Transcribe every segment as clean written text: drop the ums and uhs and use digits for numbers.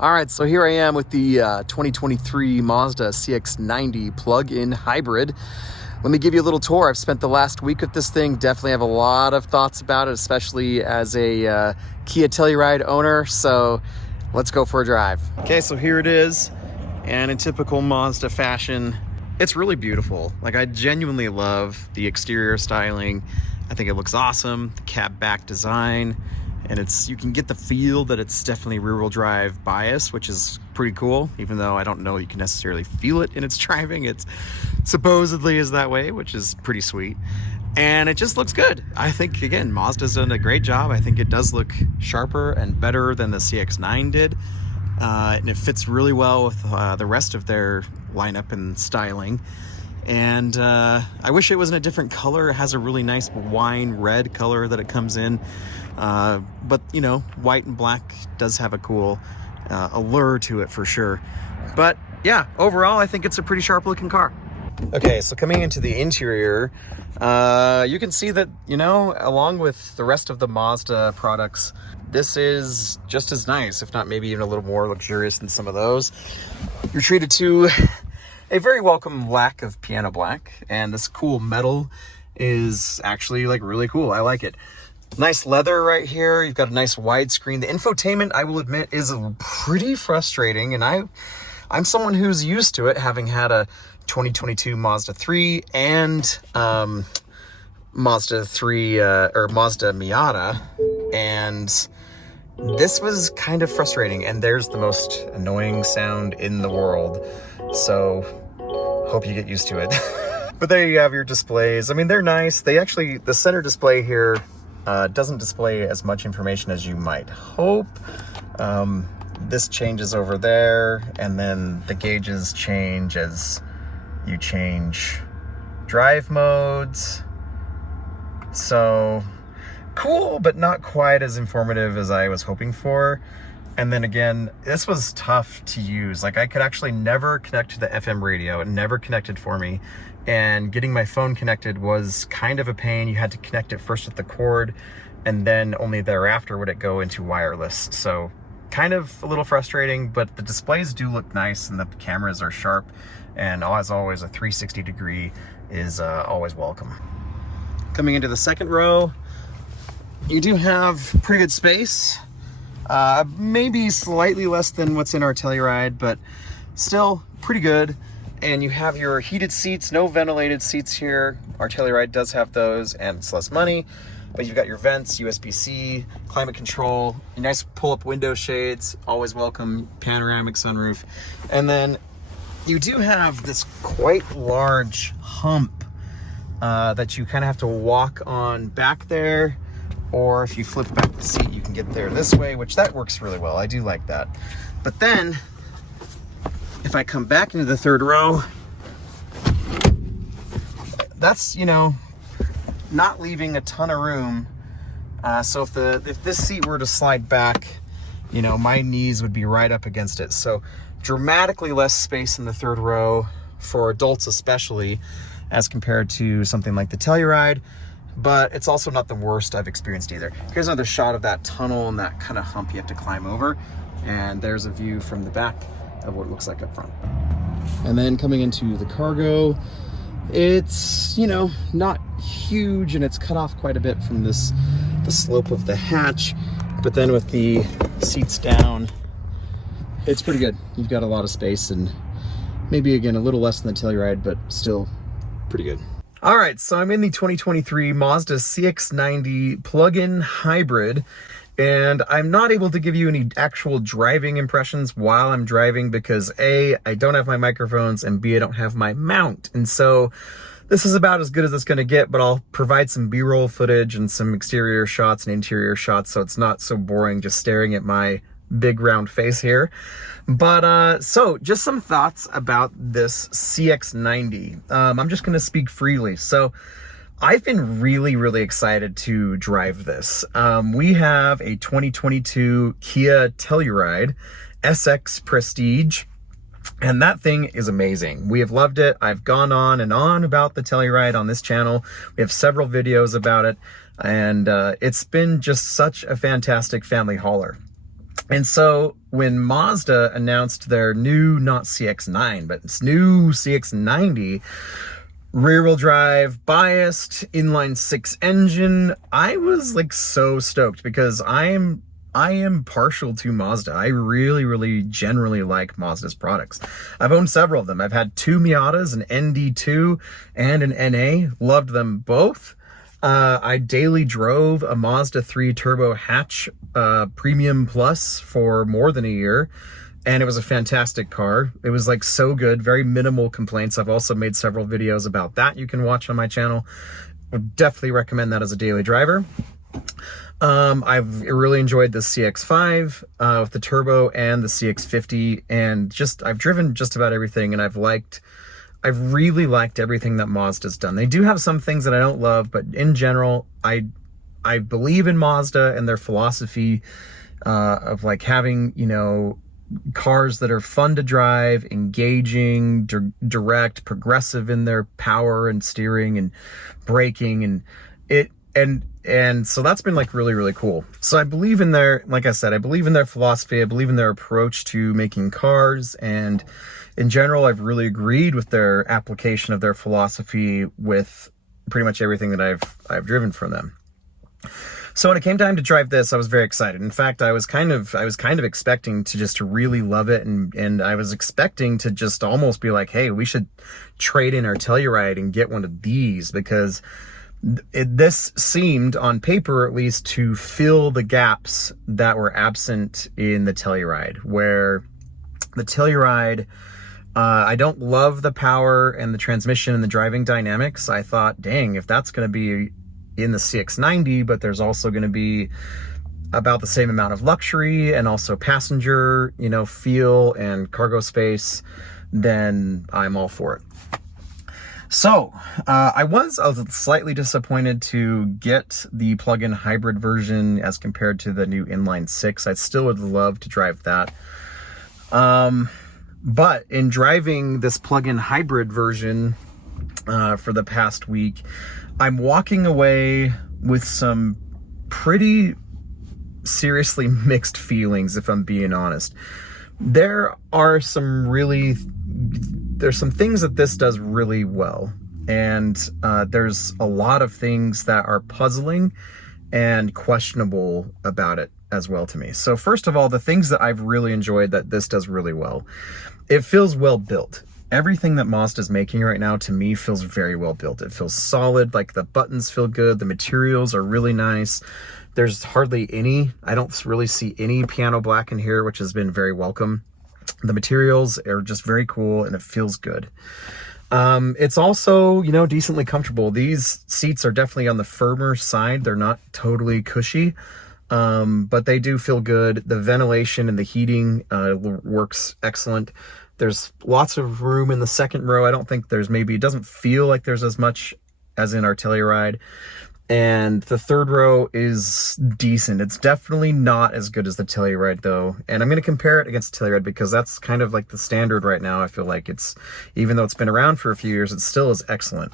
All right, so here I am with the 2023 Mazda CX-90 Plug-In Hybrid. Let me give you a little tour. I've spent the last week with this thing. Definitely have a lot of thoughts about it, especially as a Kia Telluride owner. So let's go for a drive. Okay, so here it is. And in typical Mazda fashion, it's really beautiful. Like, I genuinely love the exterior styling. I think it looks awesome. The cab back design. And you can get the feel that it's definitely rear-wheel drive bias, which is pretty cool, even though I don't know you can necessarily feel it in its driving. It's supposedly is that way, which is pretty sweet. And it just looks good. I think, again, Mazda's done a great job. I think it does look sharper and better than the CX-9 did. And it fits really well with the rest of their lineup and styling. And I wish it was in a different color. It has a really nice wine red color that it comes in. But, you know, white and black does have a cool allure to it for sure. But yeah, overall, I think it's a pretty sharp looking car. Okay, so coming into the interior, you can see that, you know, along with the rest of the Mazda products, this is just as nice, if not maybe even a little more luxurious than some of those. You're treated to a very welcome lack of piano black, and this cool metal is actually like really cool. I like it. Nice leather right here. You've got a nice widescreen. The infotainment, I will admit, is pretty frustrating, and I'm someone who's used to it, having had a 2022 Mazda 3 and Mazda Miata, and this was kind of frustrating, and there's the most annoying sound in the world. So hope you get used to it. But there you have your displays. I mean, they're nice. The center display here doesn't display as much information as you might hope. This changes over there, and then the gauges change as you change drive modes. So cool, but not quite as informative as I was hoping for. And then again, this was tough to use. Like, I could actually never connect to the FM radio. It never connected for me. And getting my phone connected was kind of a pain. You had to connect it first with the cord, and then only thereafter would it go into wireless. So kind of a little frustrating, but the displays do look nice and the cameras are sharp. And as always, a 360 degree is always welcome. Coming into the second row, you do have pretty good space. Maybe slightly less than what's in our Telluride, but still pretty good. And you have your heated seats, no ventilated seats here. Our Telluride does have those, and it's less money. But you've got your vents, USB-C, climate control, nice pull-up window shades, always welcome, panoramic sunroof. And then you do have this quite large hump that you kind of have to walk on back there. Or if you flip back the seat, you can get there this way, which that works really well. I do like that. But then, if I come back into the third row, that's, you know, not leaving a ton of room. So if this seat were to slide back, you know, my knees would be right up against it. So dramatically less space in the third row for adults especially, as compared to something like the Telluride. But it's also not the worst I've experienced either. Here's another shot of that tunnel and that kind of hump you have to climb over. And there's a view from the back of what it looks like up front. And then coming into the cargo, it's, you know, not huge, and it's cut off quite a bit from the slope of the hatch. But then with the seats down, it's pretty good. You've got a lot of space, and maybe, again, a little less than the Telluride, but still pretty good. All right, so I'm in the 2023 Mazda CX-90 Plug-In Hybrid, and I'm not able to give you any actual driving impressions while I'm driving because A, I don't have my microphones, and B, I don't have my mount. And so this is about as good as it's gonna get, but I'll provide some B-roll footage and some exterior shots and interior shots so it's not so boring just staring at my big round face here. But so just some thoughts about this CX-90. I'm just gonna speak freely. So I've been really excited to drive this. We have a 2022 Kia Telluride SX Prestige, and that thing is amazing. We have loved it. I've gone on and on about the Telluride on this channel. We have several videos about it, and it's been just such a fantastic family hauler. And so when Mazda announced their new, not CX-9, but it's new CX-90, rear-wheel drive, biased, inline-six engine, I was like so stoked because I am partial to Mazda. I really generally like Mazda's products. I've owned several of them. I've had two Miatas, an ND2 and an NA. Loved them both. I daily drove a Mazda 3 Turbo Hatch Premium Plus for more than a year, and it was a fantastic car. It was like so good, very minimal complaints. I've also made several videos about that you can watch on my channel. Would definitely recommend that as a daily driver. I've really enjoyed the CX-5 with the turbo and the CX-50, and I've driven just about everything, and I've really liked everything that Mazda's done. They do have some things that I don't love, but in general, I believe in Mazda and their philosophy of like having, you know, cars that are fun to drive, engaging, direct, progressive in their power and steering and braking, and so that's been like really cool. So I believe in like I said, I believe in their philosophy. I believe in their approach to making cars, and in general, I've really agreed with their application of their philosophy with pretty much everything that I've driven from them. So when it came time to drive this, I was very excited. In fact, I was kind of expecting to just really love it, and I was expecting to just almost be like, hey, we should trade in our Telluride and get one of these, because this seemed, on paper at least, to fill the gaps that were absent in the Telluride, where the Telluride, I don't love the power and the transmission and the driving dynamics. I thought, dang, if that's going to be in the CX-90, but there's also going to be about the same amount of luxury and also passenger, you know, feel and cargo space, then I'm all for it. So I was slightly disappointed to get the plug-in hybrid version as compared to the new inline six. I still would love to drive that. But in driving this plug-in hybrid version for the past week, I'm walking away with some pretty seriously mixed feelings, if I'm being honest. There's some things that this does really well, and there's a lot of things that are puzzling and questionable about it as well to me. So first of all, the things that I've really enjoyed that this does really well, it feels well built. Everything that Mazda's making right now, to me, feels very well built. It feels solid, like the buttons feel good, the materials are really nice. There's hardly any, I don't really see any piano black in here, which has been very welcome. The materials are just very cool, and it feels good. It's also, you know, decently comfortable. These seats are definitely on the firmer side. They're not totally cushy, but they do feel good. The ventilation and the heating works excellent. There's lots of room in the second row. I don't think it doesn't feel like there's as much as in our Telluride. And the third row is decent. It's definitely not as good as the Telluride though. And I'm going to compare it against the Telluride because that's kind of like the standard right now. I feel like even though it's been around for a few years, it still is excellent.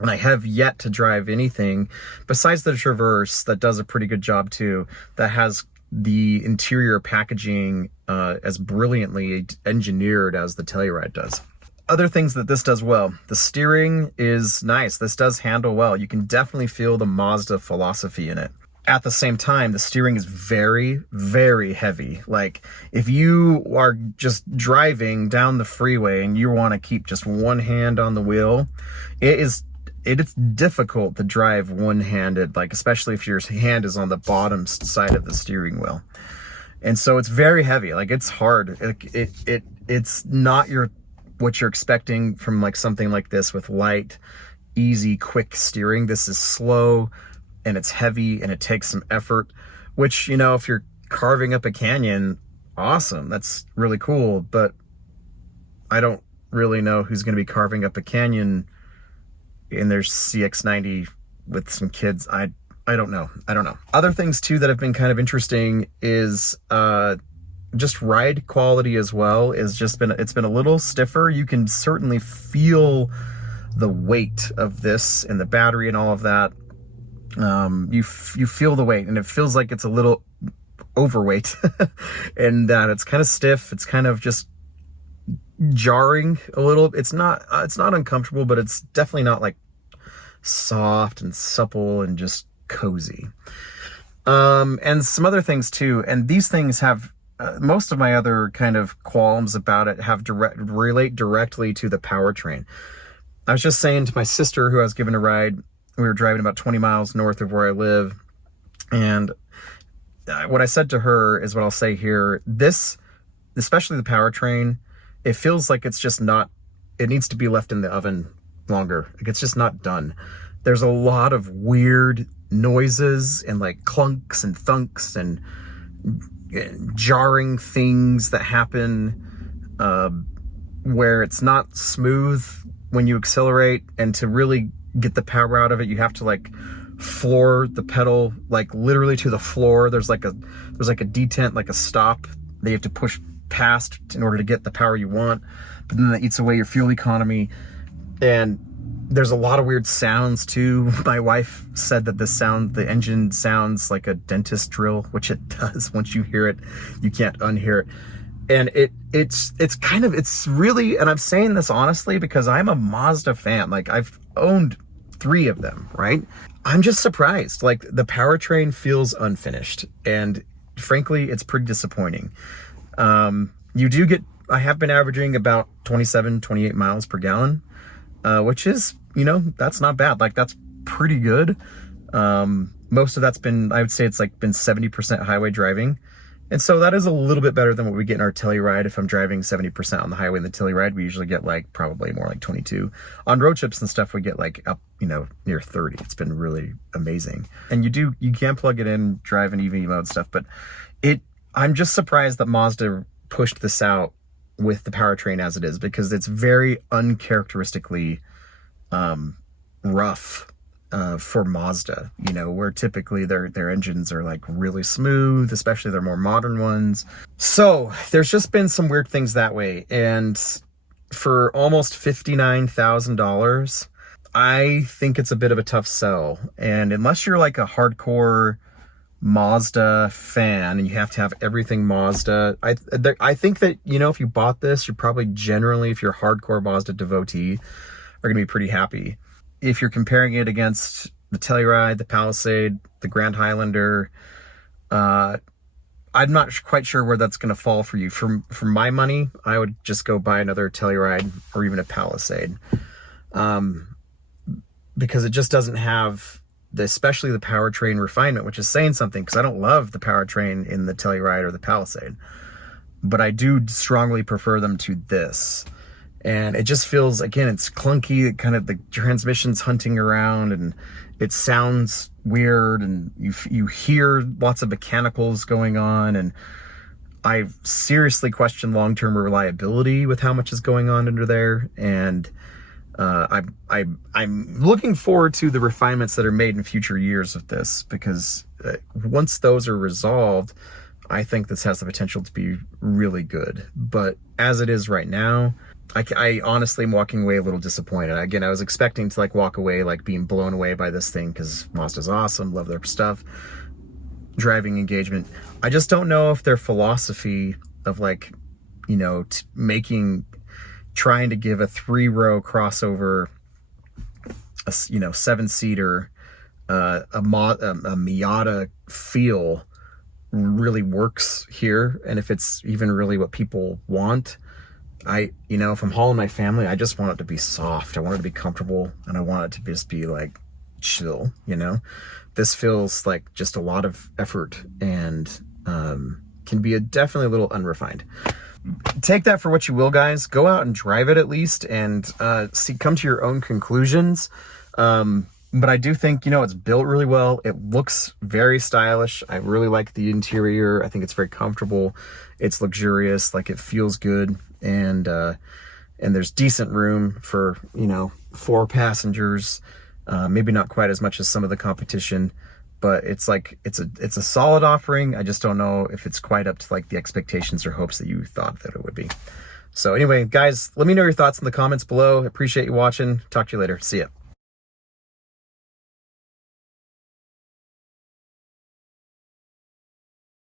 And I have yet to drive anything besides the Traverse that does a pretty good job too, that has the interior packaging as brilliantly engineered as the Telluride does. Other things that this does well, the steering is nice. This does handle well. You can definitely feel the Mazda philosophy in it. At the same time, the steering is very heavy. Like if you are just driving down the freeway and you want to keep just one hand on the wheel, it is difficult to drive one-handed, like especially if your hand is on the bottom side of the steering wheel. And so it's very heavy. Like it's hard. It's not what you're expecting from like something like this with light, easy, quick steering. This is slow and it's heavy and it takes some effort, which, you know, if you're carving up a canyon, awesome. That's really cool. But I don't really know who's going to be carving up a canyon in their CX-90 with some kids. I don't know. Other things too that have been kind of interesting is just ride quality as well. It's been a little stiffer. You can certainly feel the weight of this and the battery and all of that. You feel the weight, and it feels like it's a little overweight and that it's kind of stiff. It's kind of just jarring a little. It's not uncomfortable, but it's definitely not like soft and supple and just cozy. And some other things too. And these things have most of my other kind of qualms about it relate directly to the powertrain. I was just saying to my sister, who I was giving a ride, we were driving about 20 miles north of where I live, and what I said to her is what I'll say here. This, especially the powertrain, it feels like it's just not, it needs to be left in the oven longer. Like it's just not done. There's a lot of weird noises and like clunks and thunks and jarring things that happen where it's not smooth when you accelerate, and to really get the power out of it, you have to like floor the pedal like literally to the floor. There's like a detent, like a stop that you have to push past in order to get the power you want, but then that eats away your fuel economy. And there's a lot of weird sounds too. My wife said that the engine sounds like a dentist drill, which it does. Once you hear it, you can't unhear it. And it's really, and I'm saying this honestly because I'm a Mazda fan. Like I've owned 3 of them, right? I'm just surprised. Like the powertrain feels unfinished, and frankly, it's pretty disappointing. I have been averaging about 27, 28 miles per gallon, which is, that's not bad. Like that's pretty good. Most of that's been, I would say it's like been 70% highway driving. And so that is a little bit better than what we get in our Telluride. If I'm driving 70% on the highway in the Telluride, we usually get like probably more like 22. On road trips and stuff, we get like up, near 30. It's been really amazing. And you can plug it in, drive in EV mode stuff, but I'm just surprised that Mazda pushed this out with the powertrain as it is, because it's very uncharacteristically rough for Mazda, where typically their engines are like really smooth, especially their more modern ones. So there's just been some weird things that way. And for almost $59,000, I think it's a bit of a tough sell. And unless you're like a hardcore Mazda fan and you have to have everything Mazda, I think that, if you bought this, you're probably generally, if you're a hardcore Mazda devotee, are going to be pretty happy. If you're comparing it against the Telluride, the Palisade, the Grand Highlander, I'm not quite sure where that's going to fall for you. For my money, I would just go buy another Telluride or even a Palisade, because it just doesn't have especially the powertrain refinement, which is saying something, because I don't love the powertrain in the Telluride or the Palisade, but I do strongly prefer them to this. And it just feels, again, it's clunky. The transmission's hunting around, and it sounds weird, and you hear lots of mechanicals going on. And I seriously question long-term reliability with how much is going on under there. And I'm looking forward to the refinements that are made in future years of this, because once those are resolved, I think this has the potential to be really good. But as it is right now, I honestly am walking away a little disappointed. Again, I was expecting to walk away being blown away by this thing, because Mazda's awesome, love their stuff, driving engagement. I just don't know if their philosophy of trying to give a 3-row crossover, a 7-seater, a Miata feel really works here, and if it's even really what people want. If I'm hauling my family, I just want it to be soft. I want it to be comfortable, and I want it to just be chill, This feels like just a lot of effort, and can be definitely a little unrefined. Take that for what you will, guys. Go out and drive it at least, and come to your own conclusions. But I do think, it's built really well. It looks very stylish. I really like the interior. I think it's very comfortable. It's luxurious. It feels good. And there's decent room for, 4 passengers. Maybe not quite as much as some of the competition, but it's a solid offering. I just don't know if it's quite up to the expectations or hopes that you thought that it would be. So anyway, guys, let me know your thoughts in the comments below. Appreciate you watching. Talk to you later. See ya.